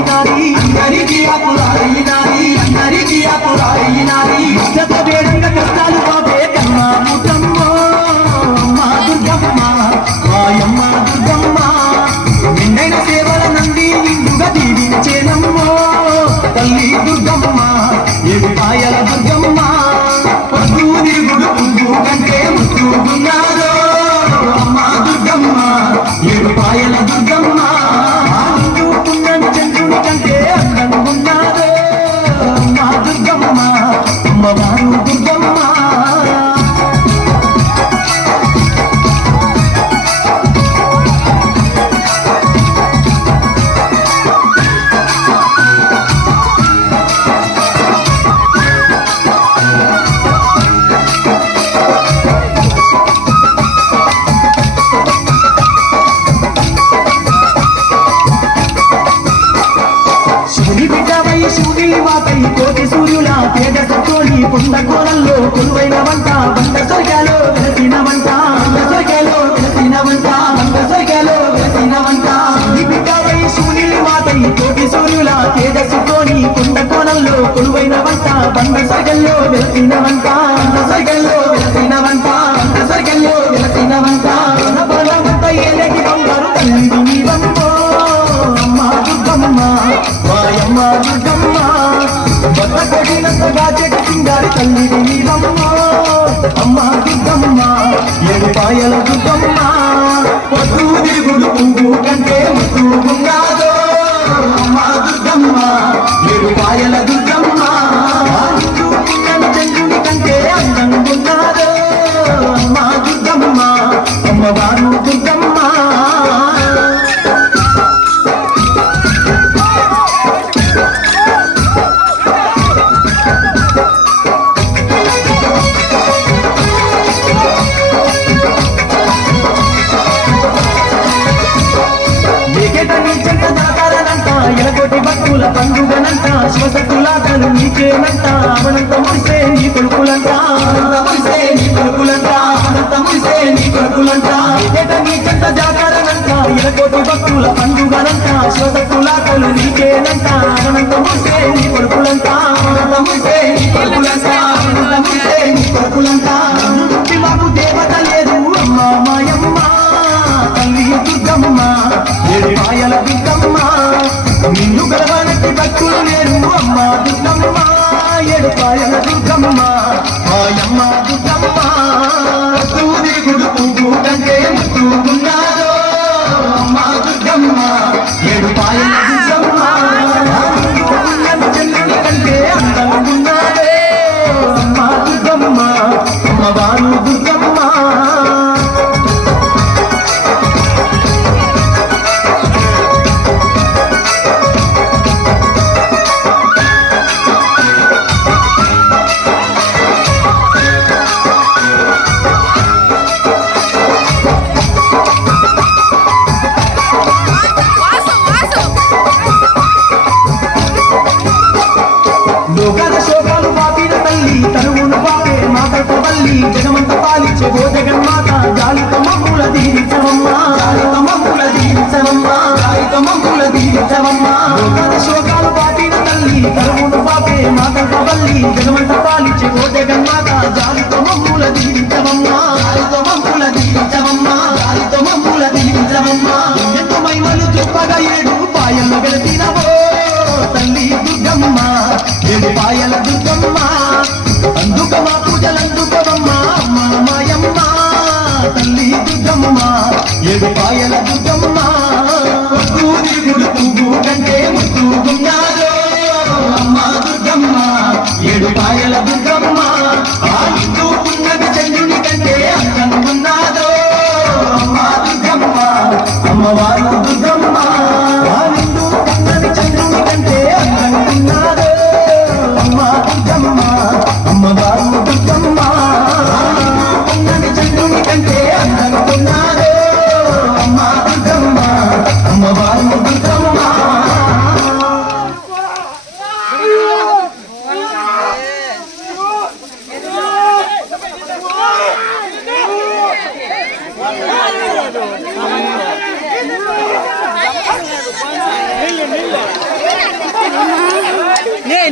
అపురాయినారి అందరికీ అపురాయినారి అందరికీ అపురాయినారి ఇష్టత వేడంగా కష్టాలు బాబే కన్నా ముద్దమ్మ అమ్మ దుర్గమ్మ మాయమ్మ దుర్గమ్మ నిన్నైన సేవల నుండి నిండుగా దీవించేనమ్మో తల్లి దుర్గమ్మ ఏడుపాయల దుర్గమ్మ పద్దు నిరుగుడు పువ్వు కంటే ముద్దుగున్నారో అమ్మ దుర్గమ్మ ఏడుపాయల దుర్గమ్మ చంద్రుని కంటే అందంగున్నారో అమ్మ దుర్గమ్మ అమ్మవారు దుర్గమ్మ కోటి సూర్యుల తేజస్సుతోని పుండకోణంలో కొలువైన వంట బండ సొర్గాలో వెలసిన వంట బండ సొర్గాలో వెలసిన వంట బండ సొర్గాలో వెలసిన వంట ఈ బిడ్డవై సూర్యుని మాతై కోటి సూర్యుల తేజస్సుతోని పుండకోణంలో కొలువైన వంట బండ సొర్గల్లో వెలసిన వంట బండ సొర్గల్లో వెలసిన వంట బండ సొర్గల్లో వెలసిన వంట బలవంత ఏలకి బంగారు తల్లి నీవమ్మో అమ్మ దుర్గమ్మ మాయమ్మ దుర్గమ్మ కొడినంతగా చెట్టు సింగారి తల్లి నీవమ్మ అమ్మ దుర్గమ్మ ఏడుపాయల దుర్గమ్మ పొద్దు తిరుగుడు పువ్వు కంటే ముద్దుగున్నాదో అమ్మ దుర్గమ్మ ఏడుపాయల దుర్గమ్మ చంద్రుని కంటే అందంగున్నాదో అమ్మ దుర్గమ్మ అమ్మవారు దుర్గమ్మ ఎలగోటి భక్తుల పండుగనంట శివశక్తులాటలు నీకేనంట అవనంత మురిసే నీ కొడుకులంట అనంత మురిసే నీ కొడుకులంట అనంత మురిసే నీ కొడుకులంట నీ చెంత జాగరణంట ఎలగోటి భక్తుల పండుగనంట శివశక్తులాటలు నీకేనంట అవనంత మురిసే నీ కొడుకులంట అనంత మురిసే నీ కొడుకులంట అనంత మురిసే నీ కొడుకులంట మాకు దేవత లేదు అమ్మ మాయమ్మ తల్లి దుర్గమ్మ ఏడుపాయల దుర్గమ్మ నిన్ను గలవానికి భక్తులు లేరు అమ్మ దుర్గమ్మ ఏడుపాయల దుర్గమ్మ మాయమ్మ దుర్గమ్మ సూర్యుడు పువ్వు కంటే ముద్దుగున్నారో అమ్మ దుర్గమ్మ ఏడుపాయల దుర్గమ్మ చంద్రుని కంటే అందంగున్నారే అమ్మ దుర్గమ్మ అమ్మవారు దుర్గమ్మ శోకాలు పాపిన తల్లి తరువును పాపే మాతకు వల్లి జగమంత పాలించే ఓ జగన్మాత జాలితమమ్ముల దీవించవమ్మ జాలితమమ్ముల దీవించవమ్మ జాలితమమ్ముల దీవించవమ్మ శోకాలు పాపిన తల్లి తరువును పాపే మాతకు వల్లి జగమంత పాలించే ఓ జగన్మాత జాలితమమ్ముల దీవించవమ్మ జాలితమమ్ముల దీవించవమ్మ జాలితమమ్ముల దీవించవమ్మ ఎంత మహిమలు చెప్పగా ఏడు పాయల్లో గెలిపినవో తల్లి దుర్గమ్మ ఏడుపాయల దుర్గమ్మ అందుక మా పూజలందుకవమ్మ అమ్మ మాయమ్మ తల్లి దుర్గమ్మ ఏడుపాయల దుర్గమ్మ తిరుగుడు పువ్వు కంటే ముద్దుగున్నారో అమ్మ దుర్గమ్మ ఏడుపాయల దుర్గమ్మ ఆ ఇంటూ ఉన్నది చంద్రుని కంటే అందంగున్నారో అమ్మ దుర్గమ్మ అమ్మవారు దుర్గమ్మ ఆ నిండు ఉన్నది చంద్రుని కంటే అందంగున్నారో అమ్మ దుర్గమ్మ అమ్మవారు దుర్గమ్మ ఉన్నది చంద్రుని కంటే అందంగున్నారో అమ్మ దుర్గమ్మ అమ్మవారు దుర్గమ్మ Mille.